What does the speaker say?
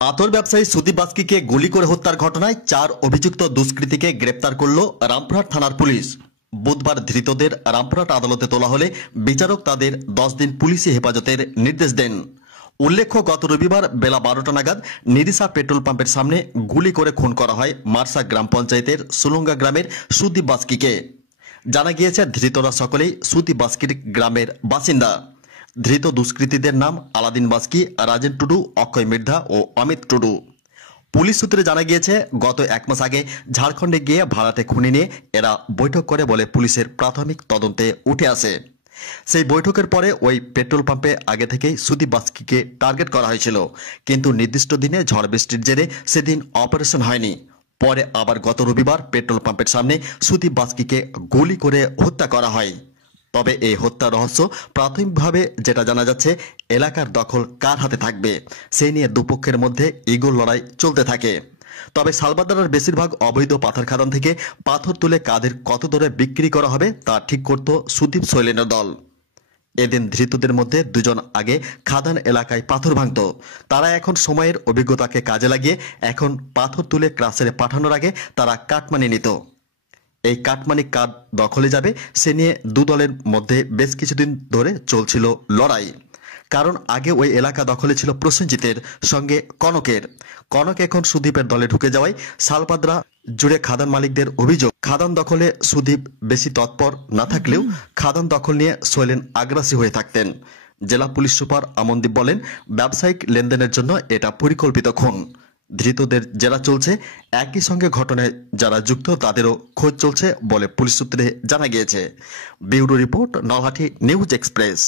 পাথর ব্যবসায়ী সুদীপ বাস্কিকে গুলি করে হত্যার ঘটনায় 4 অভিযুক্ত দুষ্কৃতীকে গ্রেপ্তার করল রামপুরহাট থানার পুলিশ। বুধবার ধৃতদের রামপুরহাট আদালতে তোলা হলে বিচারক তাদের 10 দিন পুলিশি হেফাজতের নির্দেশ দেন। উল্লেখ্য, গত রবিবার বেলা 12টা নাগাদ নিরিসা পেট্রোল পাম্পের সামনে গুলি করে খুন করা হয় মার্সা গ্রাম পঞ্চায়েতের সুলঙ্গা গ্রামের সুদীপ বাস্কিকে। জানা গিয়েছে, ধৃতরা সকলেই সুদীপ বাস্কির গ্রামের বাসিন্দা। ধৃত দুষ্কৃতীদের নাম আলাদিন বাস্কি, রাজেন টুডু, অক্ষয় মির্ধা ও অমিত টুডু। পুলিশ সূত্রে জানা গিয়েছে, গত 1 মাস আগে ঝাড়খণ্ডে গিয়ে ভাড়াটে খুনি নিয়ে এরা বৈঠক করে বলে পুলিশের প্রাথমিক তদন্তে উঠে আসে। সেই বৈঠকের পরে ওই পেট্রোল পাম্পে আগে থেকেই সুদীপ বাস্কিকে টার্গেট করা হয়েছিল, কিন্তু নির্দিষ্ট দিনে ঝড় বৃষ্টির জেরে সেদিন অপারেশন হয়নি। পরে আবার গত রবিবার পেট্রোল পাম্পের সামনে সুদীপ বাস্কিকে গুলি করে হত্যা করা হয়। তবে এই হত্যা রহস্য প্রাথমিকভাবে যেটা জানা যাচ্ছে, এলাকার দখল কার হাতে থাকবে সেই নিয়ে দুপক্ষের মধ্যে ইগোর লড়াই চলতে থাকে। তবে শালবাদারের বেশিরভাগ অবৈধ পাথর খাদান থেকে পাথর তুলে কাদের কত দরে বিক্রি করা হবে তা ঠিক করত সুদীপ শৈলেনের দল। এদিন ধৃতদের মধ্যে 2 জন আগে খাদান এলাকায় পাথর ভাঙত। তারা এখন সময়ের অভিজ্ঞতাকে কাজে লাগিয়ে এখন পাথর তুলে ক্রাসেরে পাঠানোর আগে তারা কাটমানি নিত। এই কাটমানি কার দখলে যাবে সে নিয়ে 2 দলের মধ্যে বেশ কিছুদিন ধরে চলছিল লড়াই। কারণ আগে ওই এলাকা দখলে ছিল প্রসেনজিতের সঙ্গে কনকের। কনক এখন সুদীপের দলে ঢুকে যাওয়ায় শালপাদ্রা জুড়ে খাদান মালিকদের অভিযোগ, খাদান দখলে সুদীপ বেশি তৎপর না থাকলেও খাদান দখল নিয়ে শৈলেন আগ্রাসী হয়ে থাকতেন। জেলা পুলিশ সুপার আমনদীপ বলেন, ব্যবসায়িক লেনদেনের জন্য এটা পরিকল্পিত খুন। ধৃতদের জেরা চলছে, একই সঙ্গে ঘটনায় যারা যুক্ত তাদেরও খোঁজ চলছে বলে পুলিশ সূত্রে জানা গিয়েছে। Bureau report, Nalhati news express.